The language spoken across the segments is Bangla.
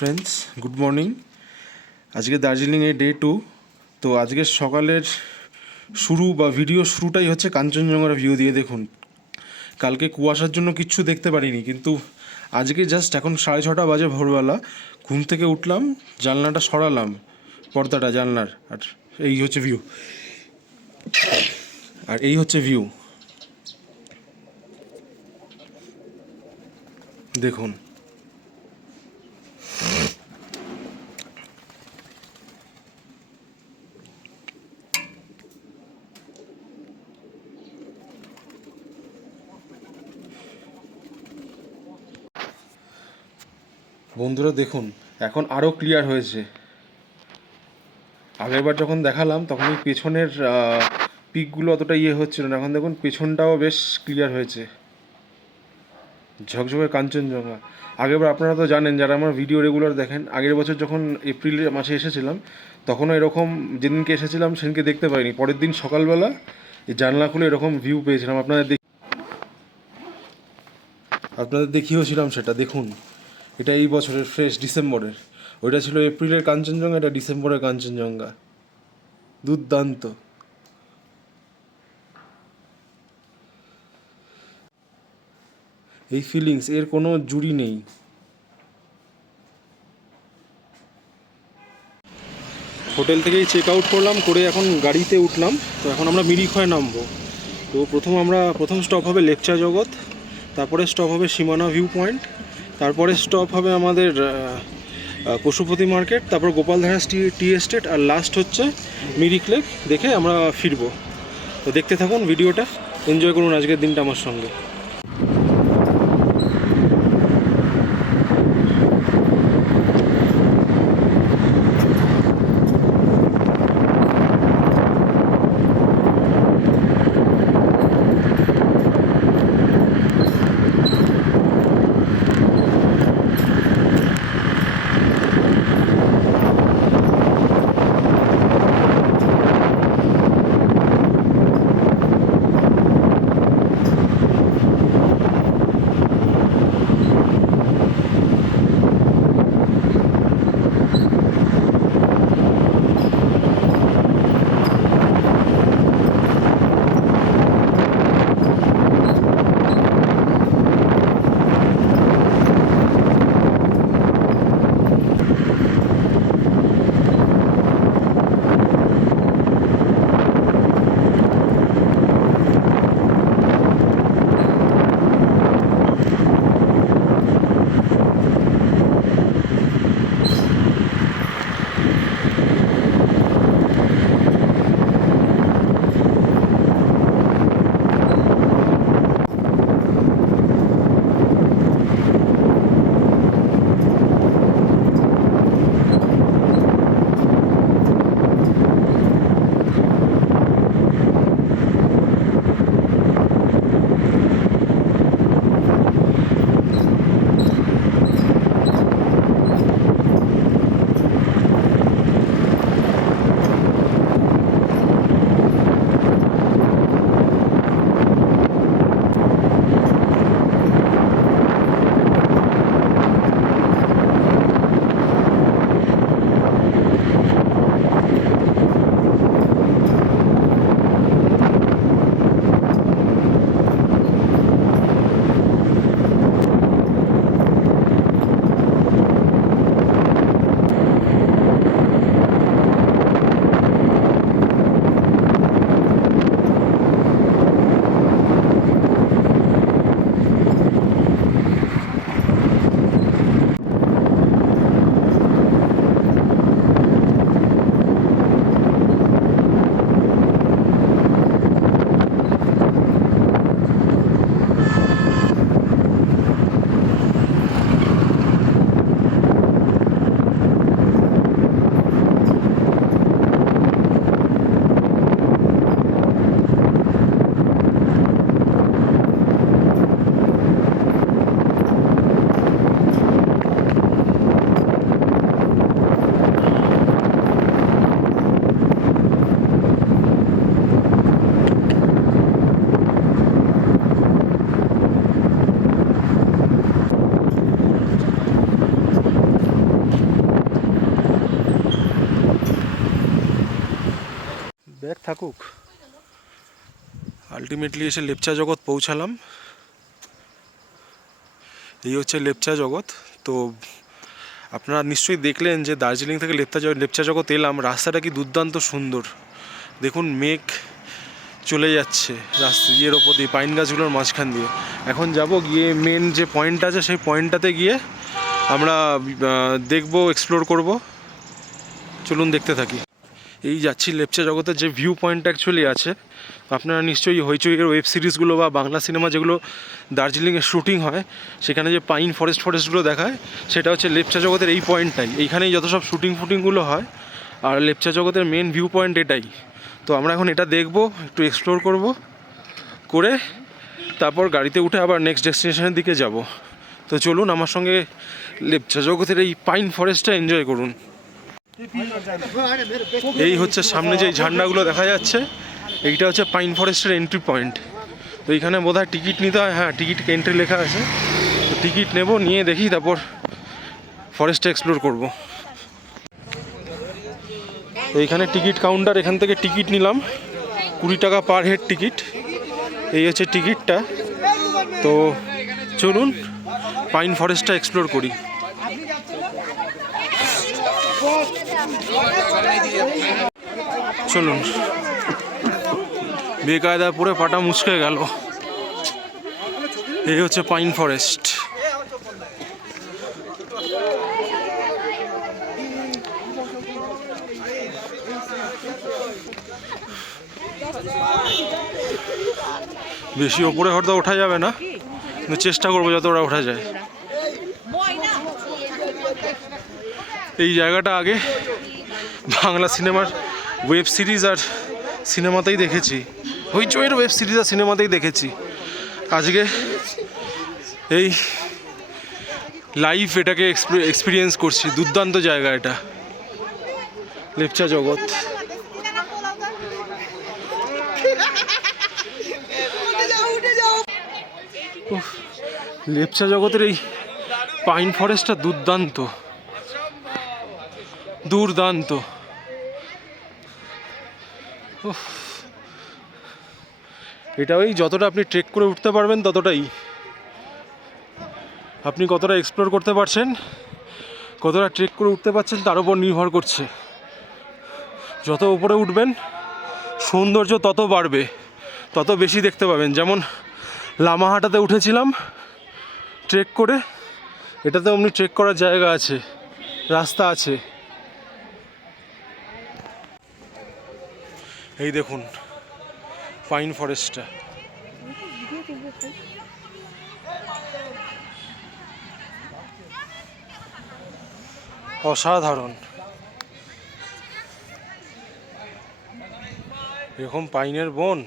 Friends, good morning. আজকে দার্জিলিংয়ে ডে 2। তো আজকের সকালের শুরু বা ভিডিও শুরুটাই হচ্ছে কাঞ্চনজঙ্ঘার ভিউ দিয়ে। দেখুন, কালকে কুয়াশার জন্য কিচ্ছু দেখতে পারিনি, কিন্তু আজকে জাস্ট এখন 6:30 বাজে ভোরবেলা ঘুম থেকে উঠলাম, জানলাটা সরালাম, পর্দাটা জানলার, আর এই হচ্ছে ভিউ। দেখুন, বন্ধুরা দেখুন, এখন আরও ক্লিয়ার হয়েছে। আগেরবার যখন দেখালাম তখন এই পেছনের পিকগুলো অতটা হচ্ছিল না, এখন দেখুন পেছনটাও বেশ ক্লিয়ার হয়েছে, ঝকঝকে কাঞ্চনজঙ্ঘা। আগেরবার আপনারা তো জানেন, যারা আমার ভিডিও রেগুলার দেখেন, আগের বছর যখন এপ্রিল মাসে এসেছিলাম তখনও এরকম, যেদিনকে এসেছিলাম সেদিনকে দেখতে পাইনি, পরের দিন সকালবেলা এই জানলা খুলে এরকম ভিউ পেয়েছিলাম। আপনাদের দেখিয়েছিলাম সেটা। দেখুন, এটা এই বছরের ফ্রেশ ডিসেম্বরের, ওইটা ছিল এপ্রিলের কাঞ্চনজঙ্ঘা, এটা ডিসেম্বরের কাঞ্চনজঙ্ঘা। দুর্দান্ত। এই ফিলিংস এর কোনো জুড়ি নেই। হোটেল থেকেই চেক আউট করলাম, করে এখন গাড়িতে উঠলাম। তো এখন আমরা মিরিকয় নামবো। তো প্রথম স্টপ হবে লেকচা জগৎ, তারপরে স্টপ হবে সীমানা ভিউ পয়েন্ট, তারপরে স্টপ হবে আমাদের পশুপতি মার্কেট, তারপর গোপালধারা টি এস্টেট, আর লাস্ট হচ্ছে মিরিক লেক। দেখে আমরা ফিরবো। তো দেখতে থাকুন ভিডিওটা, এনজয় করুন আজকের দিনটা আমার সঙ্গে। দেখ থাকুক। আলটিমেটলি এসে লেপচা জগৎ পৌঁছালাম। এই হচ্ছে লেপচা জগৎ। তো আপনারা নিশ্চয়ই দেখলেন যে দার্জিলিং থেকে লেপচা জগৎ এলাম। রাস্তাটা কি দুর্দান্ত সুন্দর, দেখুন মেঘ চলে যাচ্ছে ইয়ের ওপর দিয়ে, পাইন গাছগুলোর মাঝখান দিয়ে। এখন যাব গিয়ে মেন যে পয়েন্ট আছে সেই পয়েন্টটাতে গিয়ে আমরা দেখব, এক্সপ্লোর করব। চলুন দেখতে থাকি। এই যাচ্ছি লেপচা জগতের যে ভিউ পয়েন্ট অ্যাকচুয়ালি আছে, আপনারা নিশ্চয়ই হইচইয়ের ওয়েব সিরিজগুলো বা বাংলা সিনেমা যেগুলো দার্জিলিংয়ে শ্যুটিং হয় সেখানে যে পাইন ফরেস্টগুলো দেখায়, সেটা হচ্ছে লেপচা জগতের এই পয়েন্টটাই। এইখানেই যত সব শ্যুটিংগুলো হয়। আর লেপচা জগতের মেন ভিউ পয়েন্ট এটাই। তো আমরা এখন এটা দেখব, একটু এক্সপ্লোর করব, করে তারপর গাড়িতে উঠে আবার নেক্সট ডেস্টিনেশনের দিকে যাব। তো চলুন আমার সঙ্গে লেপচা জগতের এই পাইন ফরেস্টটা এনজয় করুন। এই হচ্ছে সামনে যে ঝান্ডাগুলো দেখা যাচ্ছে, এইটা হচ্ছে পাইন ফরেস্টের এন্ট্রি পয়েন্ট। তো এইখানে বোধহয় টিকিট নিতে হয়। হ্যাঁ, টিকিট এন্ট্রি লেখা আছে। তো টিকিট নেব, নিয়ে দেখি তারপর ফরেস্টটা এক্সপ্লোর করব। এইখানে টিকিট কাউন্টার, এখান থেকে টিকিট নিলাম 20 টাকা পার হেড টিকিট। এই হচ্ছে টিকিটটা। তো চলুন পাইন ফরেস্টটা এক্সপ্লোর করি। চলুন, বেকায়দা পুরো পাটা মুচকে গেল। এই হচ্ছে পাইন ফরেস্ট। বেশি ওপরে হয়তো ওঠা যাবে না, কিন্তু চেষ্টা করবো যত ওরা ওঠা যায়। এই জায়গাটা আগে বাংলা সিনেমার ওয়েব সিরিজ আর সিনেমাতেই দেখেছি, হইচইয়ের ওয়েব সিরিজ আর সিনেমাতেই দেখেছি। আজকে এই লাইভ এটাকে এক্সপিরিয়েন্স করছি। দুর্দান্ত জায়গা এটা, লেপচা জগৎ। লেপচা জগতের এই পাইন ফরেস্টটা দুর্দান্ত দুর্দান্ত। এটা ওই যতটা আপনি ট্রেক করে উঠতে পারবেন ততটাই, আপনি কতটা এক্সপ্লোর করতে পারছেন, কতটা ট্রেক করে উঠতে পারছেন তার উপর নির্ভর করছে। যত উপরে উঠবেন সৌন্দর্য তত বাড়বে, তত বেশি দেখতে পাবেন। যেমন লামাহাটাতে উঠেছিলাম ট্রেক করে, এটাতে অমনি ট্রেক করার জায়গা আছে, রাস্তা আছে। এই দেখুন পাইন ফরেস্টটা। অসাধারণ। এরকম পাইনের বন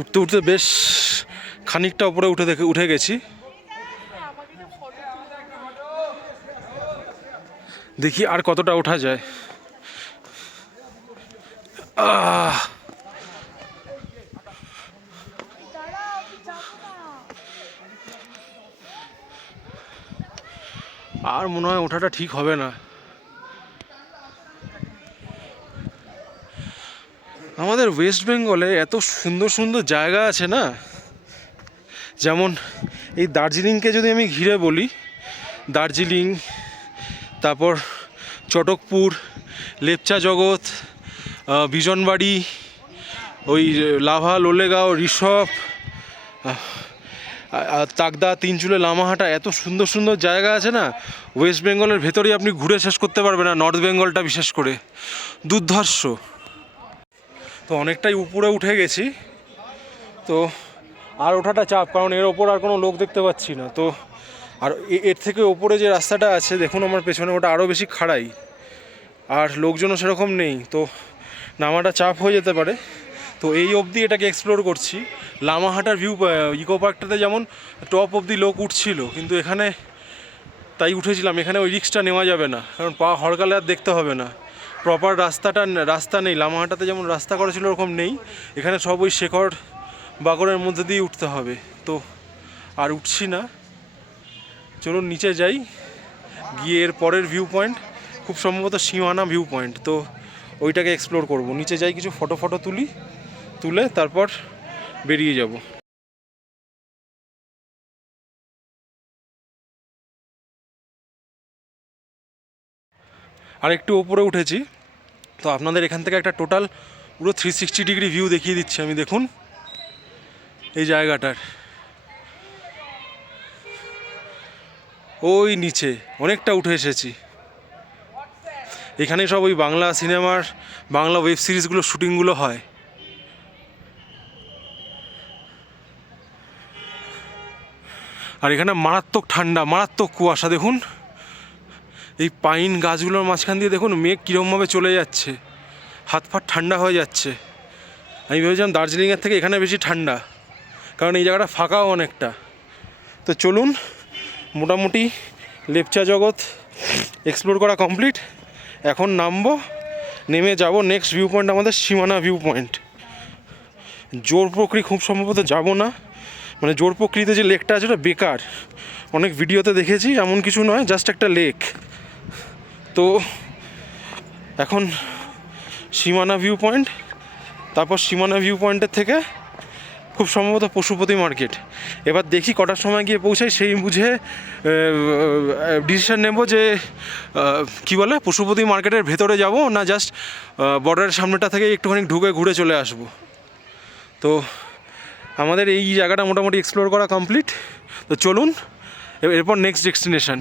উঠতে উঠতে বেশ খানিকটা উপরে উঠে গেছি। দেখি আর কতটা ওঠা যায়। আর মনে হয় ওঠাটা ঠিক হবে না। আমাদের ওয়েস্ট বেঙ্গলে এত সুন্দর সুন্দর জায়গা আছে না, যেমন এই দার্জিলিংকে যদি আমি ঘিরে বলি, দার্জিলিং, তারপর চটকপুর, লেপচা জগৎ, বিজনবাড়ি, ওই লাভা, লোলেগাঁও, ঋষভ, তাকদা, তিনচুলে, লামাহাটা, এত সুন্দর সুন্দর জায়গা আছে না। ওয়েস্ট বেঙ্গলের ভেতরেই আপনি ঘুরে শেষ করতে পারবেন না, নর্থ বেঙ্গলটা বিশেষ করে দুর্ধর্ষ। তো অনেকটাই উপরে উঠে গেছি, তো আর ওঠাটা চাপ, কারণ এর ওপর আর কোনো লোক দেখতে পাচ্ছি না। তো আর এর থেকে ওপরে যে রাস্তাটা আছে দেখুন আমার পেছনে, ওটা আরও বেশি খাড়াই, আর লোকজনও সেরকম নেই, তো নামাটা চাপ হয়ে যেতে পারে। তো এই অবধি এটাকে এক্সপ্লোর করছি। লামাহাটার ভিউ, ইকো পার্কটাতে যেমন টপ অবধি লোক উঠছিল, কিন্তু এখানে তাই উঠেছিলাম। এখানে ওই রিস্কটা নেওয়া যাবে না, কারণ পা হড়কালে আর দেখতে হবে না, প্রপার রাস্তা নেই, লামাহাটাতে যেমন রাস্তা করা ছিল ওরকম নেই, এখানে সব ওই শেকড় বাকড়ের মধ্যে দিয়ে উঠতে হবে। তো আর উঠছি না, চলুন নিচে যাই, গিয়ে এর পরের ভিউ পয়েন্ট খুব সম্ভবত সীমানা ভিউ পয়েন্ট, তো ওইটাকে এক্সপ্লোর করব। নিচে যাই, কিছু ফটো তুলে তারপর বেরিয়ে যাব। আর একটু ওপরে উঠেছি, তো আপনাদের এখান থেকে একটা টোটাল পুরো 360 ডিগ্রি ভিউ দেখিয়ে দিচ্ছি আমি। দেখুন এই জায়গাটার, ওই নিচে অনেকটা উঠে এসেছি। এখানে সব ওই বাংলা সিনেমার, বাংলা ওয়েব সিরিজগুলোর শুটিংগুলো হয়। আর এখানে মারাত্মক ঠান্ডা, মারাত্মক কুয়াশা। দেখুন এই পাইন গাছগুলোর মাঝখান দিয়ে দেখুন মেঘ কীরকমভাবে চলে যাচ্ছে, হাত ফাত ঠান্ডা হয়ে যাচ্ছে। আমি ভেবেছিলাম দার্জিলিংয়ের থেকে এখানে বেশি ঠান্ডা, কারণ এই জায়গাটা ফাঁকাও অনেকটা। তো চলুন, মোটামুটি লেপচা জগৎ এক্সপ্লোর করা কমপ্লিট। এখন নামবো, নেমে যাব নেক্সট ভিউ পয়েন্ট আমাদের সীমানা ভিউ পয়েন্ট। জোরপোখরি খুব সম্ভবত যাব না, মানে জোরপোখরিতে যে লেকটা আছে ওটা বেকার, অনেক ভিডিওতে দেখেছি, এমন কিছু নয়, জাস্ট একটা লেক। তো এখন সীমানা ভিউ পয়েন্ট, তারপর সীমানা ভিউ পয়েন্টের থেকে খুব সম্ভবত পশুপতি মার্কেট। এবার দেখি কটার সময় গিয়ে পৌঁছাই, সেই বুঝে ডিসিশন নেব যে কি বলে পশুপতি মার্কেটের ভেতরে যাব না জাস্ট বর্ডারের সামনেটা থেকে একটুখানি ঢুকে ঘুরে চলে আসব। তো আমাদের এই জায়গাটা মোটামুটি এক্সপ্লোর করা কমপ্লিট। তো চলুন এরপর নেক্সট ডেস্টিনেশন।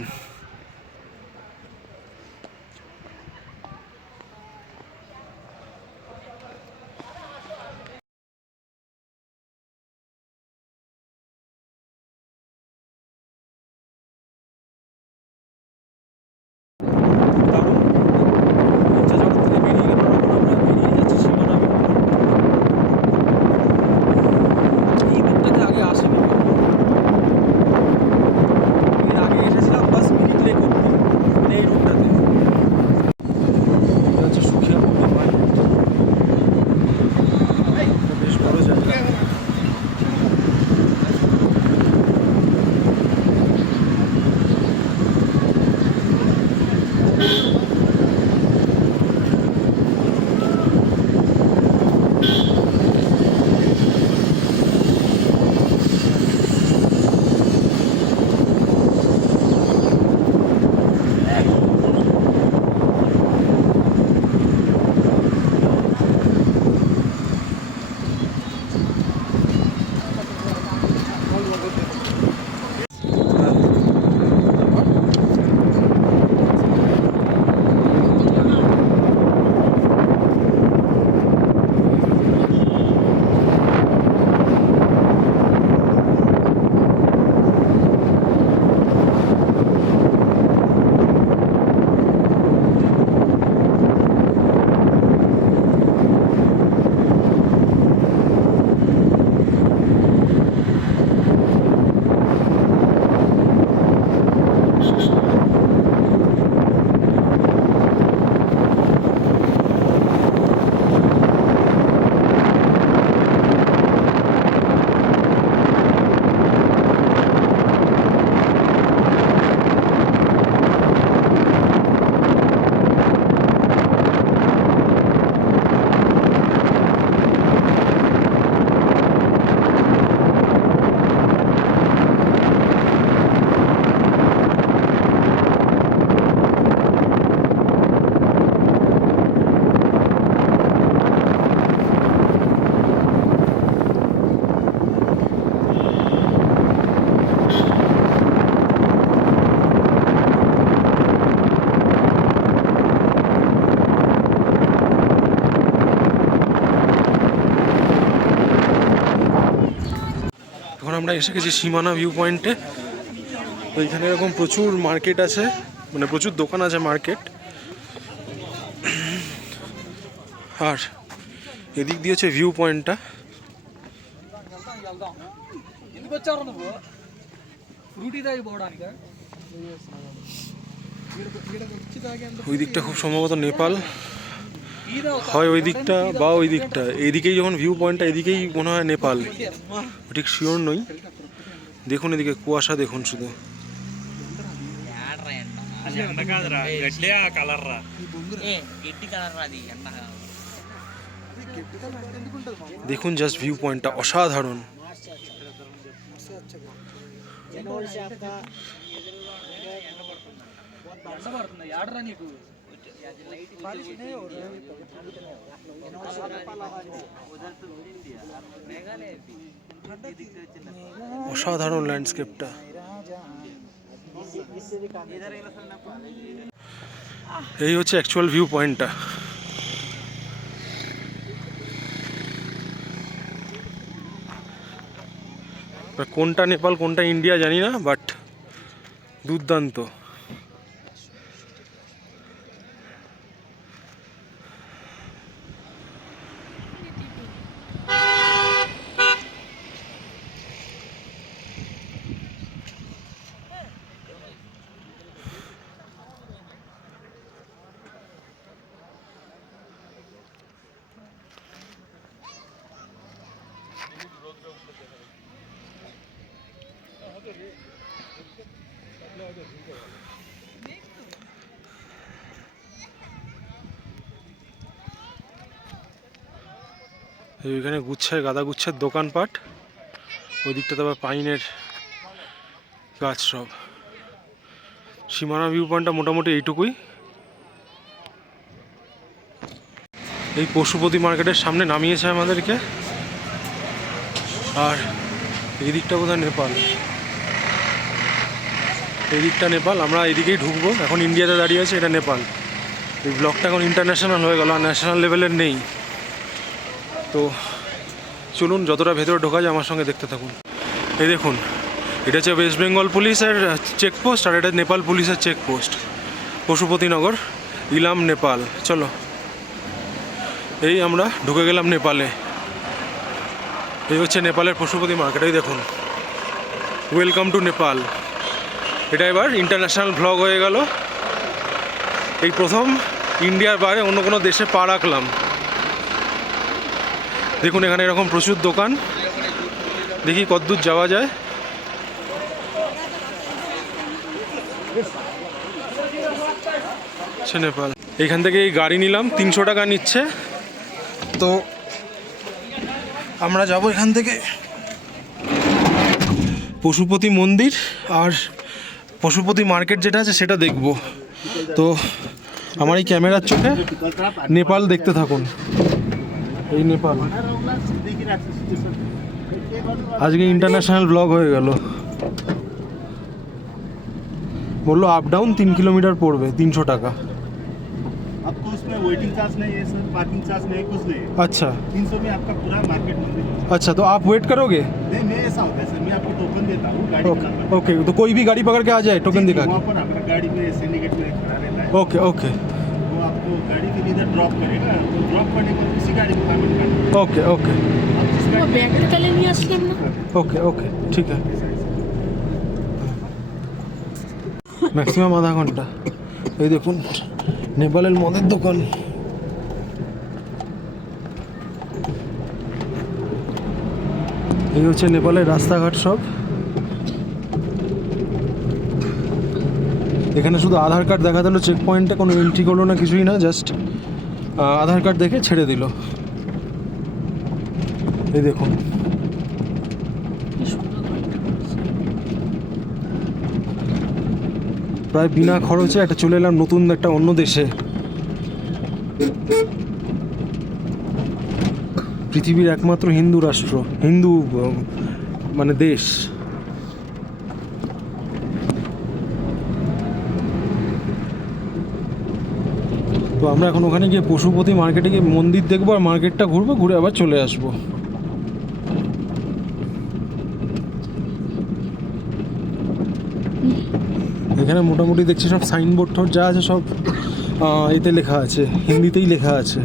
এখন আমরা এসে গেছি সীমানা ভিউ পয়েন্টে। তো এখানে এরকম প্রচুর মার্কেট আছে, মানে প্রচুর দোকান আছে মার্কেট। আর এদিক দিয়ে হচ্ছে ভিউ পয়েন্টটা। ওই দিকটা খুব সম্ভবত নেপাল, হয় ওই দিকটা বা ওই দিকটা, এইদিকেই যখন ভিউ পয়েন্টটা এদিকেই মনে হয় নেপাল, ঠিক শিওর নই। দেখুন এদিকে কুয়াশা দেখুন শুধু। দেখুন জাস্ট ভিউ পয়েন্টটা অসাধারণ। অসাধারণ ল্যান্ডস্কেপটা। এই হচ্ছে অ্যাকচুয়াল ভিউ পয়েন্টটা। কোনটা নেপাল কোনটা ইন্ডিয়া জানি না, বাট দুর্দান্ত। এখানে গুচ্ছের গাদা গুচ্ছের দোকানপাট, ওই দিকটাতে আবার পাইনের গাছ সব। সীমানা ভিউ পয়েন্টটা মোটামুটি এইটুকুই। এই পশুপতি মার্কেটের সামনে নামিয়েছে আমাদেরকে। আর এই দিকটা বোধহয় নেপাল, এই দিকটা নেপাল। আমরা এদিকেই ঢুকবো। এখন ইন্ডিয়াতে দাঁড়িয়ে আছে, এটা নেপাল। এই ব্লগটা এখন ইন্টারন্যাশনাল হয়ে গেল, আর ন্যাশনাল লেভেলের নেই। তো চলুন যতটা ভেতরে ঢোকা যায় আমার সঙ্গে দেখতে থাকুন। এই দেখুন, এটা হচ্ছে ওয়েস্ট বেঙ্গল পুলিশের চেকপোস্ট, আর এটা নেপাল পুলিশের চেকপোস্ট। পশুপতিনগর, ইলাম, নেপাল। চলো, এই আমরা ঢুকে গেলাম নেপালে। এই হচ্ছে নেপালের পশুপতি মার্কেট। এই দেখুন, ওয়েলকাম টু নেপাল। এটা এবার ইন্টারন্যাশনাল ভ্লগ হয়ে গেল। এই প্রথম ইন্ডিয়ার বাইরে অন্য কোনো দেশে পা রাখলাম। দেখুন এখানে এরকম প্রচুর দোকান, দেখি কতদূর যাওয়া যায়। নেপাল, এইখান থেকে এই গাড়ি নিলাম, 300 টাকা নিচ্ছে। তো আমরা যাব এখান থেকে পশুপতি মন্দির আর পশুপতি মার্কেট যেটা আছে সেটা দেখব। তো আমার এই ক্যামেরার চোখে নেপাল দেখতে থাকুন। এই নেপাল আজকে ইন্টারন্যাশনাল ব্লগ হয়ে গেল। বললো আপ ডাউন 3 किलोमीटर पड़বে, 300 টাকা। आपको उसमें वेटिंग चार्ज नहीं है सर, पार्किंग चार्ज नहीं, कुछ नहीं। अच्छा, 300 में आपका पूरा मार्केट मंदिर। अच्छा तो आप वेट करोगे? नहीं, मैं ऐसा होता है सर, मैं आपको टोकन देता हूँ गाड़ी ओके ओके, तो कोई भी गाड़ी पकड़ के आ जाए टोकन दिखा के? वहाँ पर हमारा गाड़ी में सिंडिकेट में खड़ा रहता है। ओके ओके वो आपको गाड़ी के इधर ड्रॉप करेगा, तो ड्रॉप करने पर उसी गाड़ी को पेमेंट करना। ओके ओके आप जिस गाड़ी ব্যাগটা তাহলে নিয়ে আসলাম না। ओके ओके ठीक है। ম্যাক্সিমাম আধা ঘন্টা। এই দেখুন নেপালের মদের দোকান। এই হচ্ছে নেপালের রাস্তাঘাট সব। এখানে শুধু আধার কার্ড দেখা দিল চেক পয়েন্টে, কোনো এন্ট্রি করলো না, কিছুই না, জাস্ট আধার কার্ড দেখে ছেড়ে দিল। এই দেখুন প্রায় বিনা খরচে একটা চলে এলাম নতুন একটা অন্য দেশে। পৃথিবীর একমাত্র হিন্দু রাষ্ট্র, হিন্দু মানে দেশ। তো আমরা এখন ওখানে গিয়ে পশুপতি মার্কেটে গিয়ে মন্দির দেখবো আর মার্কেটটা ঘুরবো, ঘুরে আবার চলে আসবো। এখানে মোটামুটি দেখছি সব সাইনবোর্ড ঠোর যা আছে সব এতে লেখা আছে, হিন্দিতেই লেখা আছে।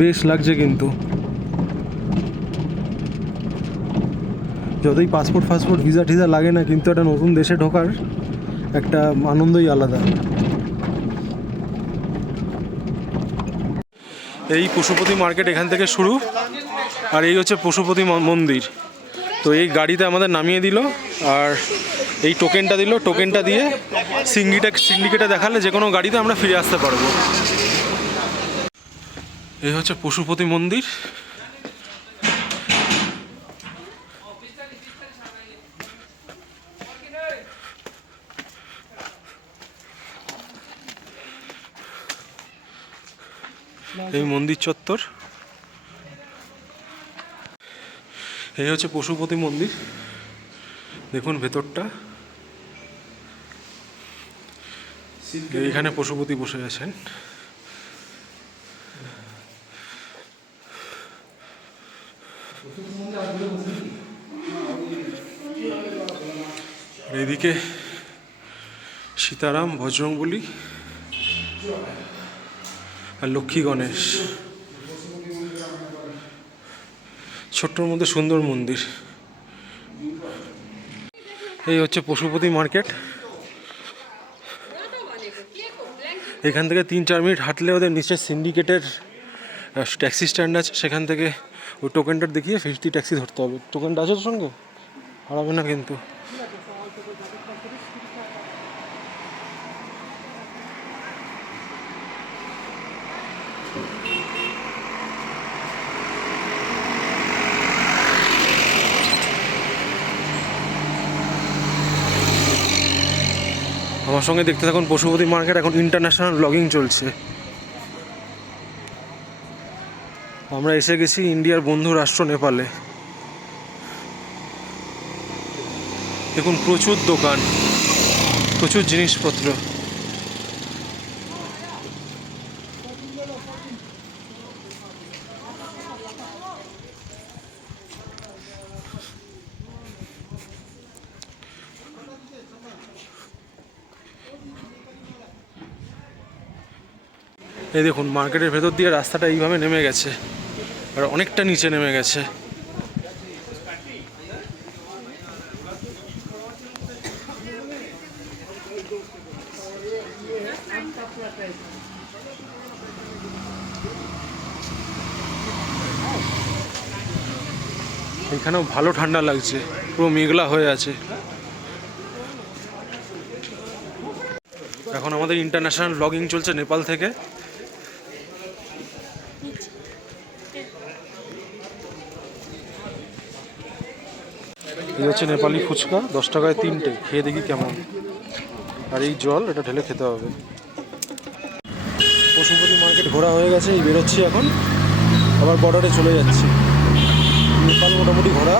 বেশ লাগছে কিন্তু। যতই পাসপোর্ট ভিসা টিসা লাগে না, কিন্তু একটা নতুন দেশে ঢোকার একটা আনন্দই আলাদা। এই পশুপতি মার্কেট এখান থেকে শুরু, আর এই হচ্ছে পশুপতি মন্দির। তো এই গাড়িতে আমাদের নামিয়ে দিল, আর এই টোকেনটা দিল, টোকেনটা দিয়ে সিন্ডিকেটে দেখালে যে কোনো গাড়িতে আমরা ফিরে আসতে পারবো। এই হচ্ছে পশুপতি মন্দির। এই মন্দির চত্বর, এই হচ্ছে পশুপতি মন্দির। দেখুন ভেতরটা, এইখানে পশুপতি বসে আছেন। এদিকে সীতারাম, বজরংবলী আর লক্ষ্মী গণেশ। ছোট্টর মধ্যে সুন্দর মন্দির। এই হচ্ছে পশুপতি মার্কেট। এখান থেকে 3-4 মিনিট হাঁটলে ওদের নিচে সিন্ডিকেটের ট্যাক্সি স্ট্যান্ড আছে, সেখান থেকে ওই টোকেনটা দেখিয়ে 50 ট্যাক্সি ধরতে হবে। টোকেনটা আছে তোর সঙ্গে? হারাবে না কিন্তু। আমার সঙ্গে দেখতে থাকুন পশুপতি মার্কেট। এখন ইন্টারন্যাশনাল ব্লগিং চলছে। আমরা এসে গেছি ইন্ডিয়ার বন্ধু রাষ্ট্র নেপালে। দেখুন প্রচুর দোকান, প্রচুর জিনিসপত্র। এই দেখুন মার্কেটের ভেতর দিয়ে রাস্তাটা এইভাবে নেমে গেছে, আর অনেকটা নিচে নেমে গেছে। এখানেও ভালো ঠান্ডা লাগছে, পুরো মেঘলা হয়ে আছে। এখন আমাদের ইন্টারন্যাশনাল ব্লগিং চলছে নেপাল থেকে। এই হচ্ছে নেপালি ফুচকা, 10 টাকায় 3টে। খেয়ে দেখি কেমন। আর এই জল, এটা ঢেলে খেতে হবে। পশুপতি মার্কেট ঘোরা হয়ে গেছে, এই বেরোচ্ছি এখন, আবার বর্ডারে চলে যাচ্ছি। নেপাল মোটামুটি ঘোরা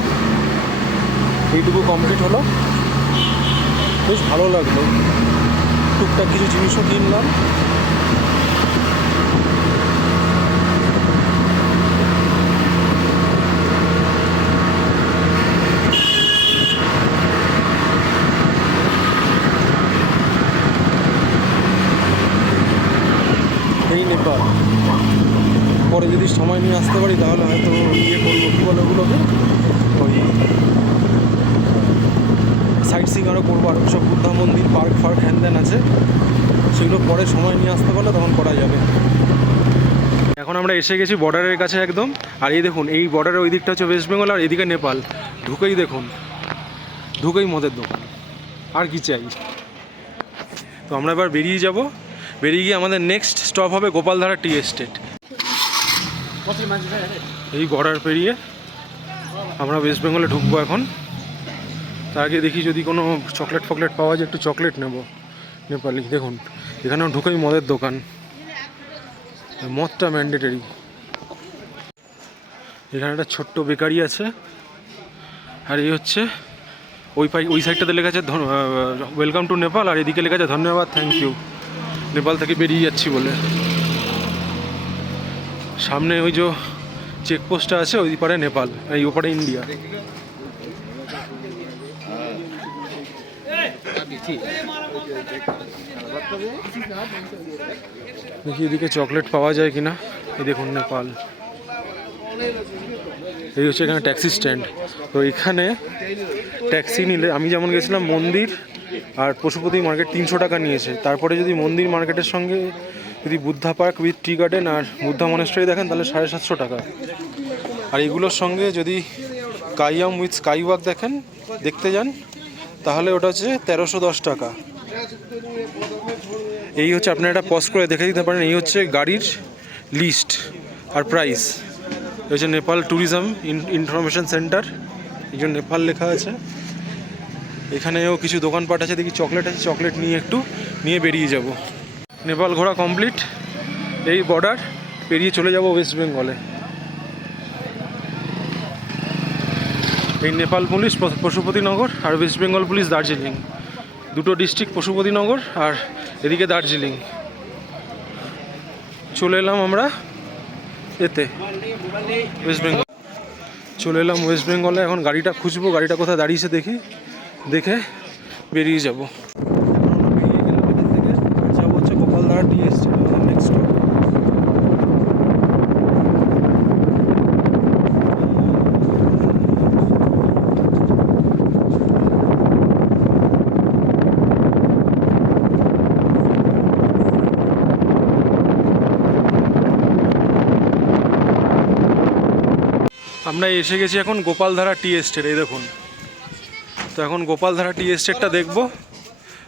এইটুকু কমপ্লিট হলো, বেশ ভালো লাগলো। টুকটাক কিছু জিনিসও কিনলাম। এই নেপাল, পরে যদি সময় নিয়ে আসতে পারি তাহলে হয়তো ইয়ে করবো, কী বলে ওগুলোকে, ওই সাইট সিং আরও করবো। আর সব বুদ্ধা মন্দির, পার্ক ফার্ক হ্যান ত্যান আছে, সেগুলো পরে সময় নিয়ে আসতে পারলে তখন করা যাবে। এখন আমরা এসে গেছি বর্ডারের কাছে একদম। আর এই দেখুন, এই বর্ডারের ওই দিকটা হচ্ছে ওয়েস্ট বেঙ্গল, আর এদিকে নেপাল। ঢুকেই দেখুন, ঢুকেই মদের দোকান, আর কি চাই। তো আমরা এবার বেরিয়ে যাব। বেরিয়ে গিয়ে আমাদের নেক্সট স্টপ হবে গোপালধারা টি এস্টেট। এই বর্ডার পেরিয়ে আমরা ওয়েস্ট বেঙ্গলে ঢুকবো এখন। তার আগে দেখি যদি কোনো চকলেট ফকলেট পাওয়া যায়, একটু চকলেট নেব নেপালি। দেখুন এখানেও ঢুকেই মদের দোকান, মদটা ম্যান্ডেটরি। এখানে একটা ছোট্ট বেকারি আছে। আর এই হচ্ছে ওই সাইডটাতে লেখা আছে ওয়েলকাম টু নেপাল, আর এদিকে লেখা আছে ধন্যবাদ, থ্যাংক ইউ, নেপাল থেকে বেরিয়ে যাচ্ছি বলে। সামনে ওই যে চেকপোস্টটা আছে, ওই পারে নেপাল, এই ওপারে ইন্ডিয়া। দেখি এদিকে চকলেট পাওয়া যায় কিনা। এই দেখুন নেপাল। এই হচ্ছে এখানে ট্যাক্সি স্ট্যান্ড। তো এখানে ট্যাক্সি নিলে, আমি যেমন গেছিলাম মন্দির আর পশুপতি মার্কেট 300 টাকা নিয়েছে। তারপরে যদি মন্দির মার্কেটের সঙ্গে যদি Buddha park with tea garden আর বুদ্ধা মনেস্ট্রি দেখেন তাহলে 750 টাকা। আর এগুলোর সঙ্গে যদি কাইয়াম উইথ স্কাই ওয়াক দেখতে যান তাহলে ওটা হচ্ছে 1310 টাকা। এই হচ্ছে আপনারা এটা পজ করে দেখে দিতে পারেন। এই হচ্ছে গাড়ির লিস্ট আর প্রাইস। এই হচ্ছে নেপাল ট্যুরিজম ইনফরমেশন সেন্টার, এই জন্য নেপাল লেখা আছে। এখানেও কিছু দোকানপাট আছে, দেখি চকলেট আছে, চকলেট নিয়ে বেরিয়ে যাব। নেপাল ঘোরা কমপ্লিট। এই বর্ডার পেরিয়ে চলে যাব ওয়েস্ট বেঙ্গলে। এই নেপাল পুলিশ পশুপতিনগর আর ওয়েস্ট বেঙ্গল পুলিশ দার্জিলিং, দুটো ডিস্ট্রিক্ট পশুপতিনগর আর এদিকে দার্জিলিং। চলে এলাম আমরা এতে ওয়েস্ট বেঙ্গল, চলে এলাম ওয়েস্ট বেঙ্গলে। এখন গাড়িটা খুঁজবো, গাড়িটা কোথায় দাঁড়িয়েছে দেখে বেরিয়ে যাব। যাবো হচ্ছে Gopaldhara tea estate, next stop. আমরা এসে গেছি এখন গোপালধারা টি এস্টেট, এই দেখুন। তো এখন গোপালধারা টি এস্টেটটা দেখবো,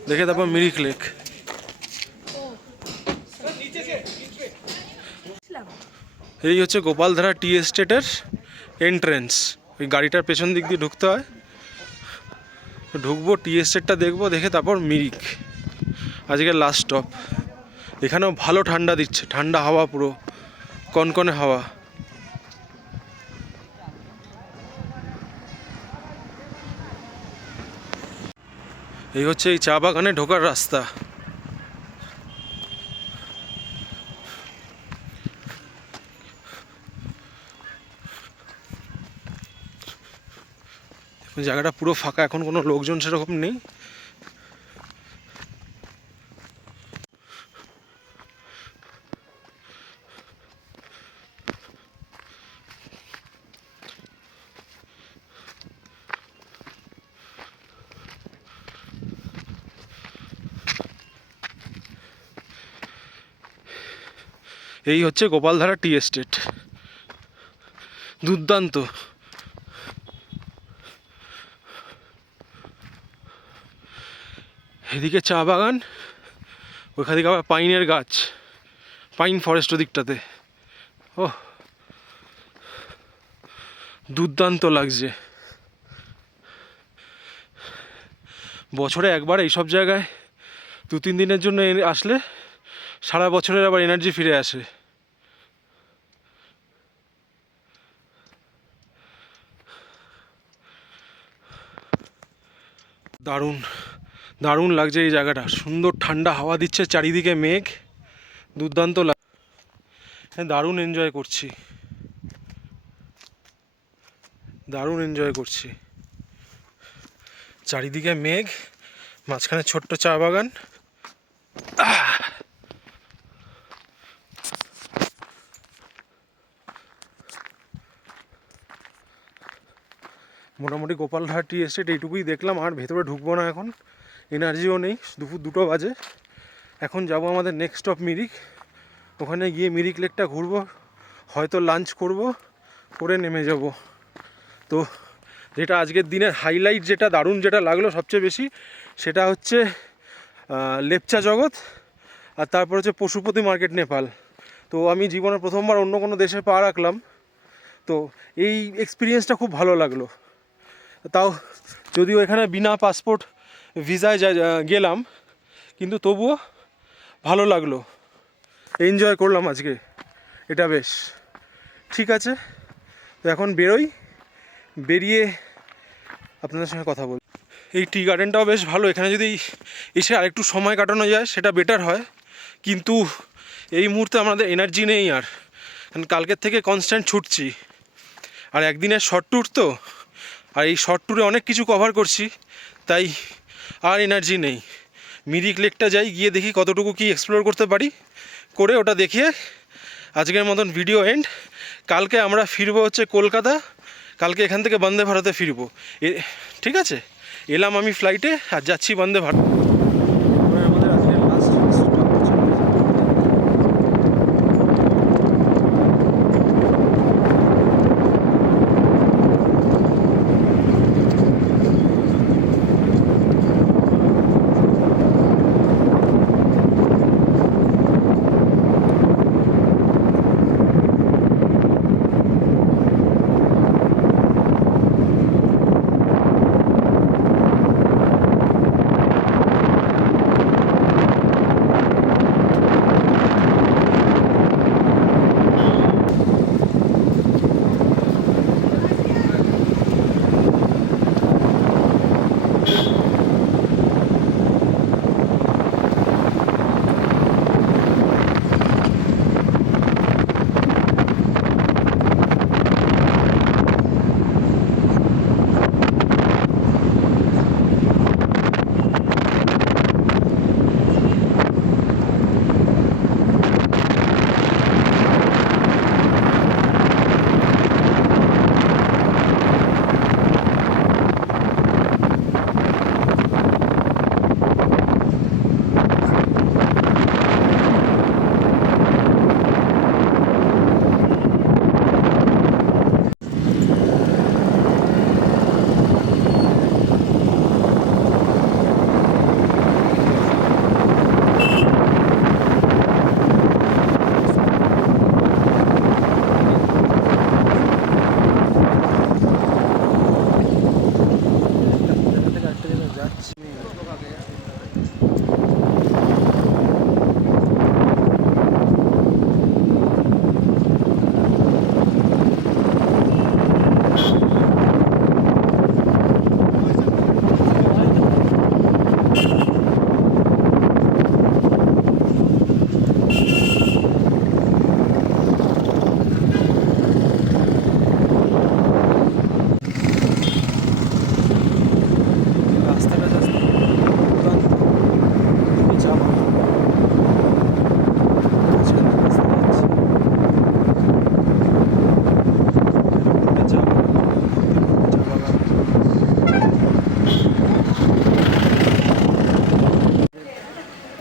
দেখে তারপর মিরিক লেক। এই হচ্ছে গোপালধারা টি এস্টেটের এন্ট্রেন্স। ওই গাড়িটার পেছন দিক দিয়ে ঢুকতে হয়। ঢুকবো, টি এস্টেটটা দেখবো, দেখে তারপর মিরিক আজকের লাস্ট স্টপ। এখানেও ভালো ঠান্ডা দিচ্ছে, ঠান্ডা হাওয়া, পুরো কনকনে হাওয়া। এই হচ্ছে এই চা বাগানে ঢোকার রাস্তা। জায়গাটা পুরো ফাঁকা, এখন কোনো লোকজন সেরকম নেই। এই হচ্ছে গোপালধারা টি এস্টেট, দুর্দান্ত। এদিকে চা বাগান, ওইখান থেকে আবার পাইনের গাছ, পাইন ফরেস্ট ওদিকটাতে। ও দুর্দান্ত লাগছে। বছরে একবার এইসব জায়গায় 2-3 দিনের জন্য আসলে সারা বছরের আবার এনার্জি ফিরে আসে। দারুণ দারুণ লাগছে এই জায়গাটা, সুন্দর ঠান্ডা হাওয়া দিচ্ছে, চারিদিকে মেঘ, দুর্দান্ত দারুণ এনজয় করছি, দারুণ এনজয় করছি। চারিদিকে মেঘ, মাঝখানে ছোট্ট চা বাগান। মোটামুটি গোপালধারা টি এস্টেট এইটুকুই দেখলাম, আর ভেতরে ঢুকবো না, এখন এনার্জিও নেই। দুপুর 2টো বাজে। এখন যাব আমাদের নেক্সট স্টপ মিরিক। ওখানে গিয়ে মিরিক লেকটা ঘুরবো, হয়তো লাঞ্চ করে নেমে যাব। তো যেটা আজকের দিনের হাইলাইট, যেটা দারুণ যেটা লাগলো সবচেয়ে বেশি, সেটা হচ্ছে লেপচা জগৎ, আর তারপর হচ্ছে পশুপতি মার্কেট নেপাল। তো আমি জীবনে প্রথমবার অন্য কোনো দেশে পা রাখলাম, তো এই এক্সপিরিয়েন্সটা খুব ভালো লাগলো। তাও যদিও এখানে বিনা পাসপোর্ট ভিসায় গেলাম, কিন্তু তবুও ভালো লাগলো, এনজয় করলাম আজকে এটা বেশ। ঠিক আছে, তো এখন বেরিয়ে আপনাদের সঙ্গে কথা বল। এই টি গার্ডেনটাও বেশ ভালো, এখানে যদি এসে আরেকটু সময় কাটানো যায় সেটা বেটার হয়, কিন্তু এই মুহূর্তে আমাদের এনার্জি নেই আর, কারণ কালকের থেকে কনস্ট্যান্ট ছুটছি, আর একদিনের শর্ট ট্যুর তো, আর এই শর্ট ট্যুরে অনেক কিছু কভার করছি, তাই আর এনার্জি নেই। মিরিক লেকটা যাই, গিয়ে দেখি কতটুকু কি এক্সপ্লোর করতে পারি, করে ওটা দেখিয়ে আজকের মতন ভিডিও এন্ড। কালকে আমরা ফিরবো হচ্ছে কলকাতা, কালকে এখান থেকে বন্দে ভারতে ফিরবো। ঠিক আছে, এলাম আমি ফ্লাইটে আর যাচ্ছি বন্দে ভারত।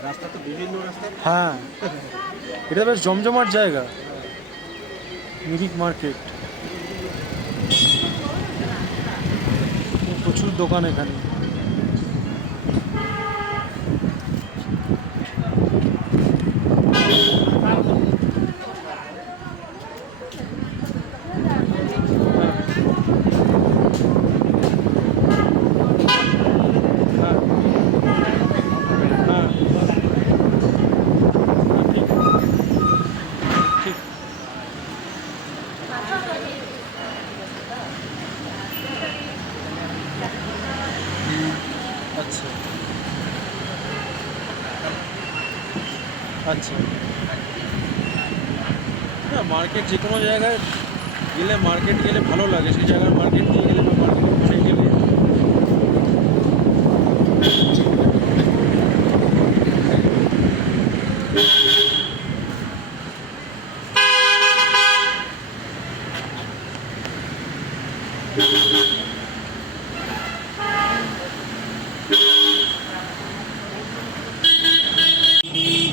রাস্তা তো বিভিন্ন রাস্তা। হ্যাঁ, এটা বেশ জমজমাট জায়গা, মিরিক মার্কেট। প্রচুর দোকান এখানে। আচ্ছা আচ্ছা, না মার্কেট যে কোনো জায়গায় গেলে, মার্কেট গেলে ভালো লাগে, সেই জায়গার মার্কেট দিয়ে গেলে বা মার্কেটের ওখানে গেলে।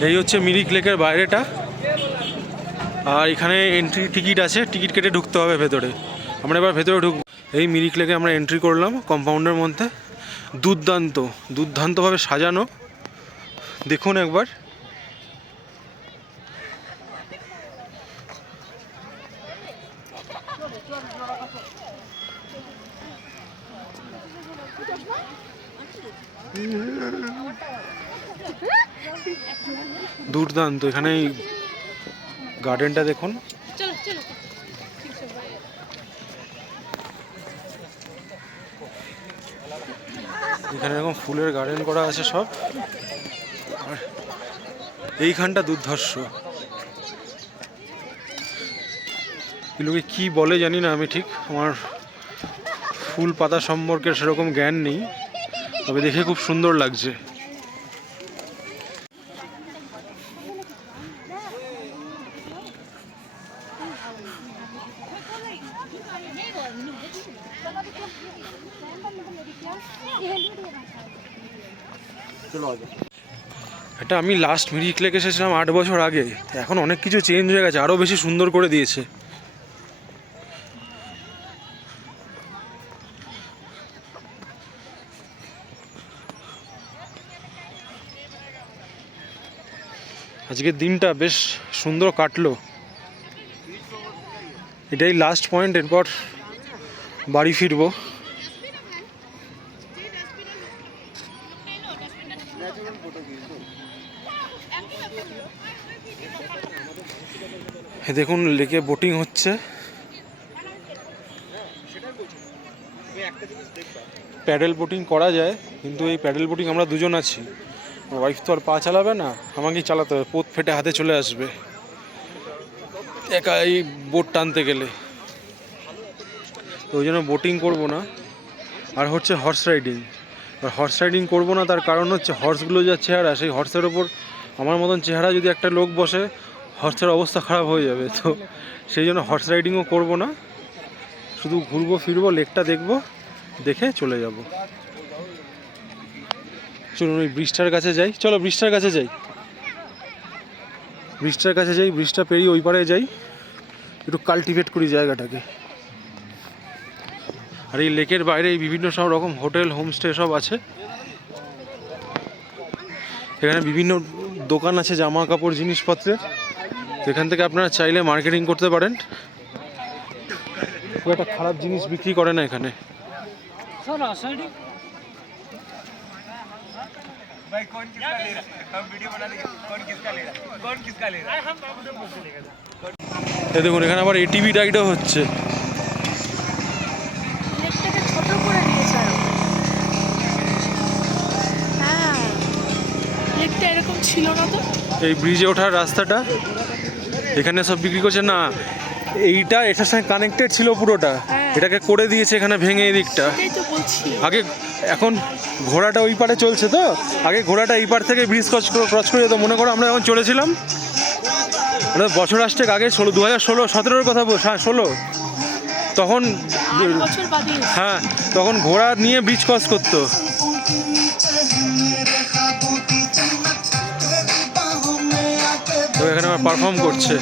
এই হচ্ছে মিরিক লেকের বাইরেটা, আর এখানে এন্ট্রি টিকিট আছে, টিকিট কেটে ঢুকতে হবে ভেতরে। আমরা এবার ভেতরে ঢুকবো। এই মিরিক লেকে আমরা এন্ট্রি করলাম কম্পাউন্ডের মধ্যে। দুর্দান্ত, দুর্দান্তভাবে সাজানো, দেখুন একবার। দুর্দান্ত, এখানে এই গার্ডেনটা দেখুন। এখানে এরকম ফুলের গার্ডেন করা আছে সব। আর এইখানটা দুর্ধর্ষ, এগুলোকে কি বলে জানি না আমি ঠিক, আমার ফুল পাতা সম্পর্কে সেরকম জ্ঞান নেই, তবে দেখে খুব সুন্দর লাগছে। এটা আমি লাস্ট মিরিক লেকে এসেছিলাম 8 বছর আগে, এখন অনেক কিছু চেঞ্জ হয়ে গেছে, আরও বেশি সুন্দর করে দিয়েছে। আজকের দিনটা বেশ সুন্দর কাটলো। এটাই লাস্ট পয়েন্ট, এরপর বাড়ি ফিরবো। দেখুন লেকে বোটিং হচ্ছে, প্যাডেল বোটিং করা যায়, কিন্তু এই প্যাডেল বোটিং আমরা দুজন আছি, ওয়াইফ তো আর পা চালাবে না, আমাকেই চালাতে হবে, পোত ফেটে হাতে চলে আসবে একা এই বোট টানতে গেলে, তো ওই জন্য বোটিং করবো না। আর হচ্ছে হর্স রাইডিং, আর হর্স রাইডিং করবো না তার কারণ হচ্ছে হর্সগুলো যা চেহারা, সেই হর্সের ওপর আমার মতন চেহারা যদি একটা লোক বসে, হর্সের অবস্থা খারাপ হয়ে যাবে, তো সেই জন্য হর্স রাইডিংও করবো না, শুধু ঘুরবো ফিরবো, লেকটা দেখবো, দেখে চলে যাব। চলুন ওই ব্রিজটার কাছে যাই, চলো ব্রিজটার কাছে যাই, ব্রিজটার কাছে যাই, ব্রিজটা পেরিয়ে ওই পারে যাই, একটু কাল্টিভেট করি জায়গাটাকে। আর এই লেকের বাইরে এই বিভিন্ন সব রকম হোটেল, হোমস্টে সব আছে, এখানে বিভিন্ন দোকান আছে জামা কাপড় জিনিসপত্রের, এখান থেকে আপনারা চাইলে মার্কেটিং করতে পারেন। খুব একটা খারাপ জিনিস বিক্রি করে না এখানে। এই দেখুন এখানে আবার এটিভি রাইডও হচ্ছে। এরকম ছিল না তো, এই ব্রিজে ওঠার রাস্তাটা এখানে সব বিক্রি করছে না, এইটা এটার সঙ্গে কানেক্টেড ছিল পুরোটা, এটাকে করে দিয়েছে এখানে ভেঙে এই দিকটা। এটাই তো বলছি। আগে এখন ঘোড়াটা ওই পারে চলছে, তো আগে ঘোড়াটা এই পার থেকে ব্রিজ ক্রস করে যেত। মনে করো আমরা যখন চলেছিলাম, এটা বছর আসছে আগে, 2016-17 কথা, হ্যাঁ 16, তখন হ্যাঁ তখন ঘোড়া নিয়ে ব্রিজ ক্রস করতো। এখানে আমার পারফর্ম করছে।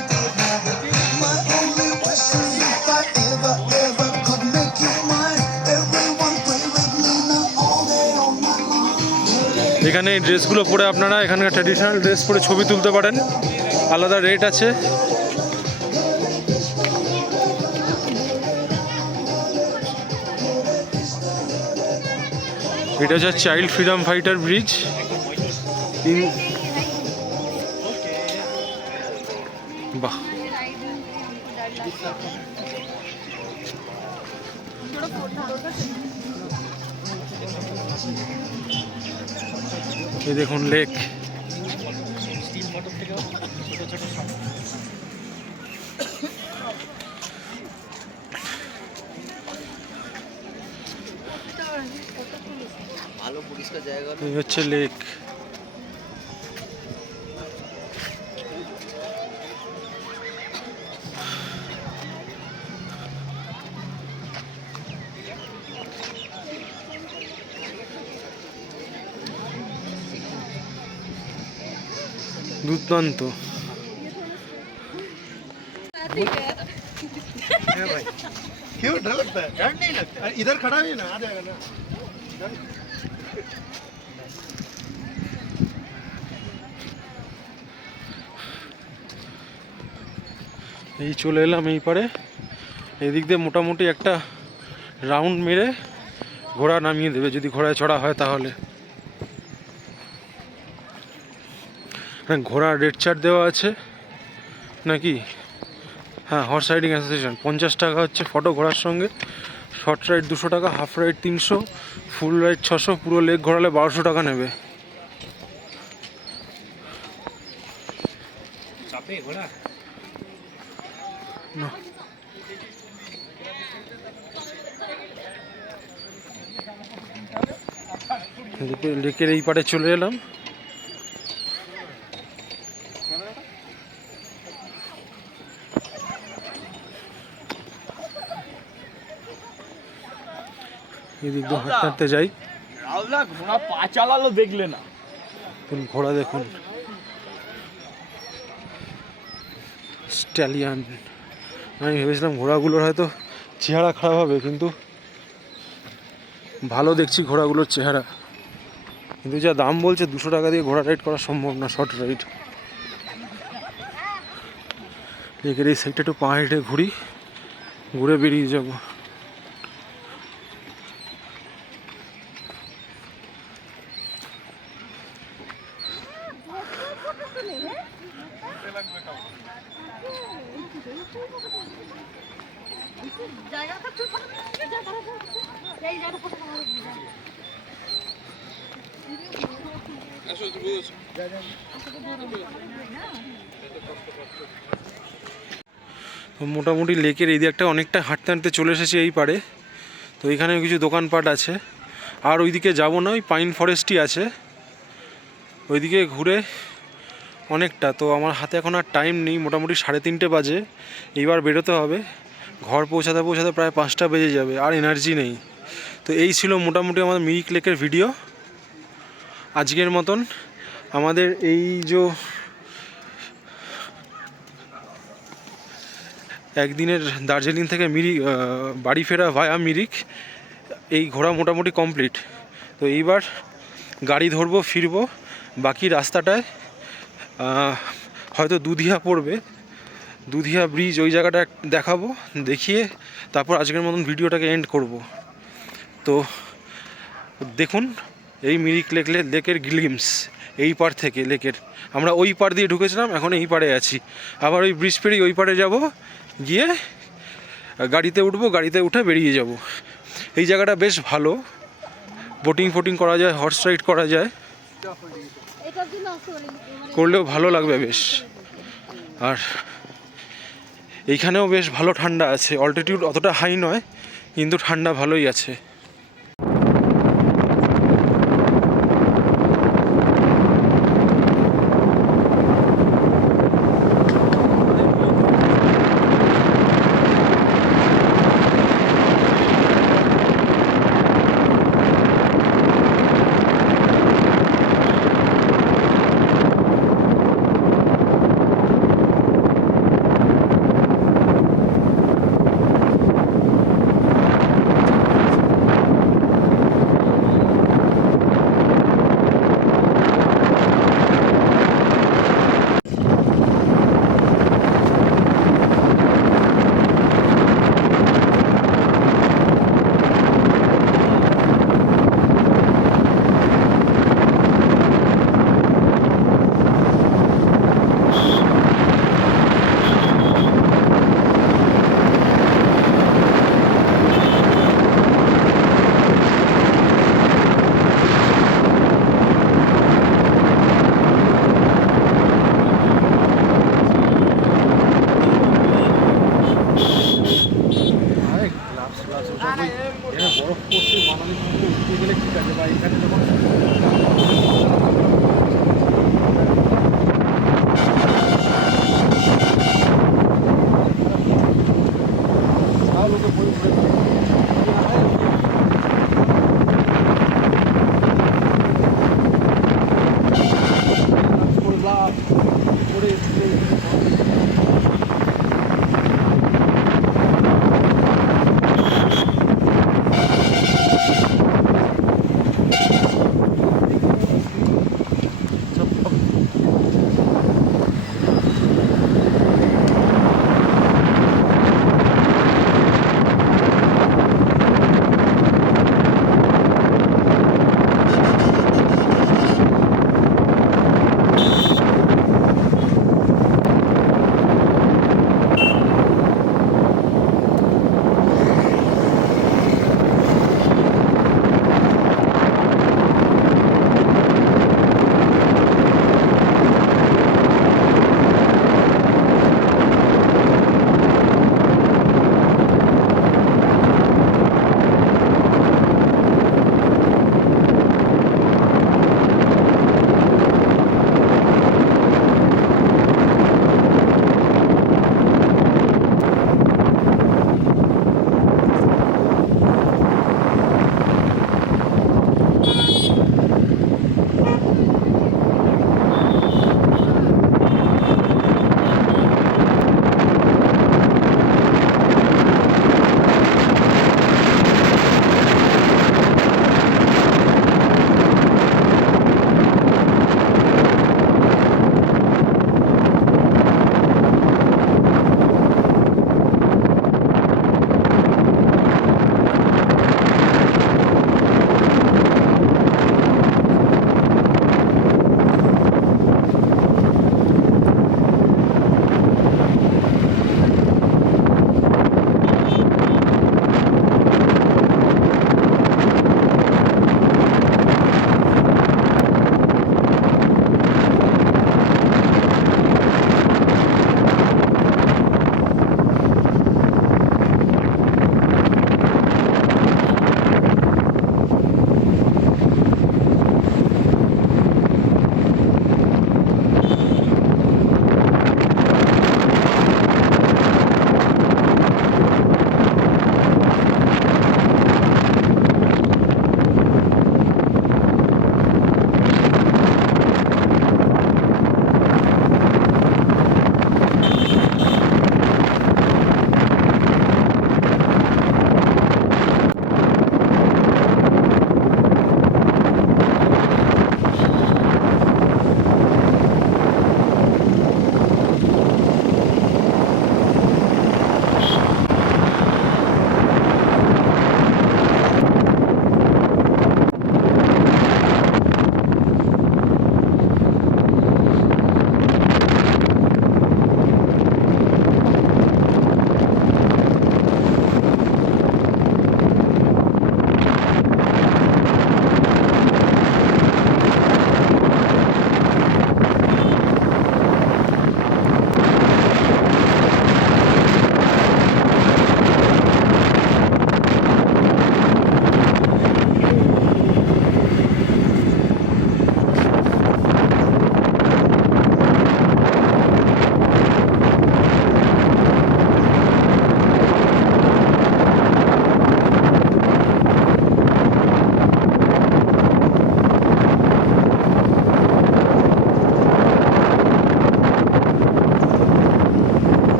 এখানে এই ড্রেসগুলো পরে আপনারা এখানকার ট্র্যাডিশনাল ড্রেস পরে ছবি তুলতে পারেন, আলাদা রেট আছে। এটা হচ্ছে চাইল্ড ফ্রিডম ফাইটার ব্রিজ। বাহ, এই দেখুন লেক। এই হচ্ছে লেক। दुर्दांत। क्यों डर लगता है? डर नहीं लगता। इधर खड़ा है ना, आ जाएगा ना। এই চলে এলাম এই পারে। এদিক দিয়ে মোটামুটি একটা রাউন্ড মেরে ঘোড়া নামিয়ে দেবে, যদি ঘোড়ায় চড়া হয় তাহলে। ঘোড়ার রেড চার্ট দেওয়া আছে নাকি? হ্যাঁ, হর্স রাইডিং অ্যাসোসিয়েশন 50 টাকা হচ্ছে ফটো ঘোড়ার সঙ্গে, শর্ট রাইড 200 টাকা, হাফ রাইড 300, ফুল রাইড 600, পুরো লেক ঘোরালে 1200 টাকা নেবে। না, লেকের এই পারে চলে এলাম। এদিক দিয়ে হাঁটতে হাঁটতে যাই। ঘোড়া পা চালালো দেখলে না? ঘোড়া দেখুন, স্ট্যালিয়ান। আমি ভেবেছিলাম ঘোড়াগুলোর হয়তো চেহারা খারাপ হবে, কিন্তু ভালো দেখছি ঘোড়াগুলোর চেহারা। কিন্তু যা দাম বলছে 200 টাকা দিয়ে ঘোড়া রাইড করা সম্ভব না, শর্ট রাইড। লেকের এই সাইডটা একটু পা হেঁটে ঘুরি, ঘুরে বেরিয়ে যাব। মোটামুটি লেকের এই দিকটা অনেকটা হাঁটতে হাঁটতে চলে এসেছি এই পারে। তো এখানে কিছু দোকানপাট আছে, আর ওইদিকে যাব না, ওই পাইন ফরেস্টই আছে ওইদিকে ঘুরে অনেকটা। তো আমার হাতে এখন আর টাইম নেই, মোটামুটি 3:30 বাজে, এইবার বেরোতে হবে। ঘর পৌঁছাতে পৌঁছাতে প্রায় 5টা বেজে যাবে, আর এনার্জি নেই। তো এই ছিল মোটামুটি আমার মিরিক লেকের ভিডিও আজকের মতন। আমাদের এই যে একদিনের দার্জিলিং থেকে মিরিক বাড়ি ফেরা ভায়া মিরিক, এই ঘোরা মোটামুটি কমপ্লিট। তো এইবার গাড়ি ধরবো, ফিরবো। বাকি রাস্তাটায় হয়তো দুধিয়া পড়বে, দুধিয়া ব্রিজ, ওই জায়গাটা দেখাবো, দেখিয়ে তারপর আজকের মতন ভিডিওটাকে এন্ড করব। তো দেখুন এই মিরিক লেকের গ্লিমস এই পার থেকে লেকের। আমরা ওই পার দিয়ে ঢুকেছিলাম, এখন এই পারে আছি। আবার ওই ব্রিজ পেরিয়ে ওই পারে যাব, গিয়ে গাড়িতে উঠবো, গাড়িতে উঠে বেরিয়ে যাব। এই জায়গাটা বেশ ভালো, বোটিং ফোটিং করা যায়, হর্স রাইড করা যায়, করলেও ভালো লাগবে বেশ। আর এইখানেও বেশ ভালো ঠান্ডা আছে, অল্টিটিউড অতটা হাই নয়, কিন্তু ঠান্ডা ভালোই আছে।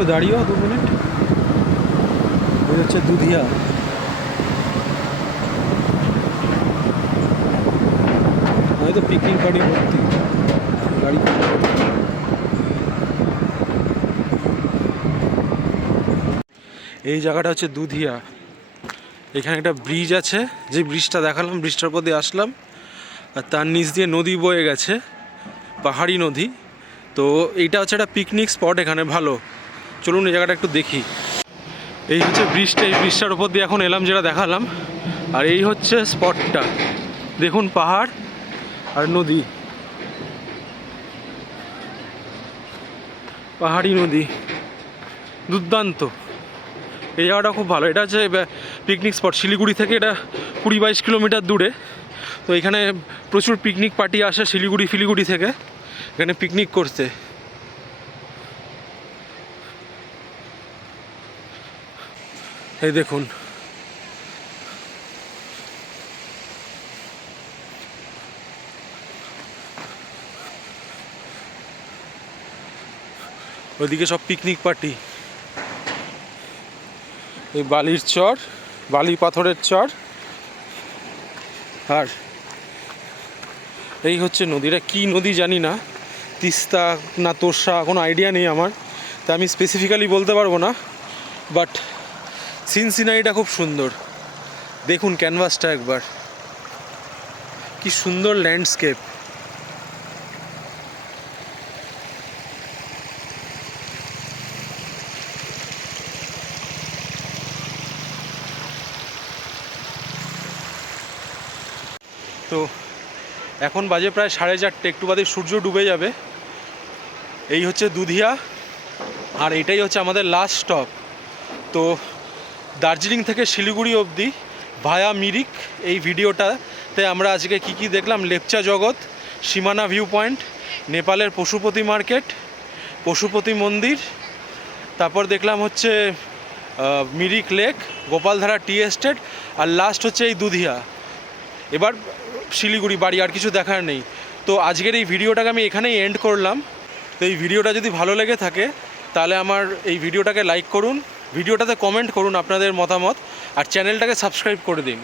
একটু দাঁড়িয়েও 2 মিনিট। এই হচ্ছে দুধিয়া। হয়তো পিকনিক গাড়ি ভর্তি গাড়ি। এই জায়গাটা হচ্ছে দুধিয়া। এখানে একটা ব্রিজ আছে, যে ব্রিজটা দেখালাম, ব্রিজটার উপর দিয়ে আসলাম, আর তার নিচ দিয়ে নদী বয়ে গেছে, পাহাড়ি নদী। তো এইটা হচ্ছে একটা পিকনিক স্পট এখানে ভালো। চলুন এই জায়গাটা একটু দেখি। এই হচ্ছে ব্রিজটা, এই ব্রিজটার উপর দিয়ে এখন এলাম যেটা দেখালাম। আর এই হচ্ছে স্পটটা, দেখুন পাহাড় আর নদী, পাহাড়ি নদী, দুর্দান্ত। এই জায়গাটা খুব ভালো। এটা হচ্ছে পিকনিক স্পট, শিলিগুড়ি থেকে এটা 20-22 কিলোমিটার দূরে। তো এখানে প্রচুর পিকনিক পার্টি আসে শিলিগুড়ি থেকে এখানে পিকনিক করতে। এই দেখুন, ওইদিকে সব পিকনিক পার্টি। এই বালির চর, বালি পাথরের চর। আর এই হচ্ছে নদীটা, কি নদী জানি না, তিস্তা না তোর্ষা, কোনো আইডিয়া নেই আমার, তা আমি স্পেসিফিক্যালি বলতে পারবো না। বাট সিনারিটা খুব সুন্দর। দেখুন ক্যানভাসটা একবার, কি সুন্দর ল্যান্ডস্কেপ। তো এখন বাজে প্রায় 4:30, একটু বাদে সূর্য ডুবে যাবে। এই হচ্ছে দুধিয়া, আর এটাই হচ্ছে আমাদের লাস্ট স্টপ। তো দার্জিলিং থেকে শিলিগুড়ি অবধি ভায়া মিরিক, এই ভিডিওটাতে আমরা আজকে কি কি দেখলাম: লেপচা জগৎ, সীমানা ভিউ পয়েন্ট, নেপালের পশুপতি মার্কেট, পশুপতি মন্দির, তারপর দেখলাম হচ্ছে Mirik lake, Gopaldhara tea estate, আর লাস্ট হচ্ছে এই দুধিয়া। এবার শিলিগুড়ি বাড়ি, আর কিছু দেখার নেই। তো আজকের এই ভিডিওটাকে আমি এখানেই এন্ড করলাম। তো এই ভিডিওটা যদি ভালো লেগে থাকে তাহলে আমার এই ভিডিওটাকে লাইক করুন, ভিডিওটাতে কমেন্ট করুন আপনাদের মতামত, আর চ্যানেলটাকে সাবস্ক্রাইব করে দিন।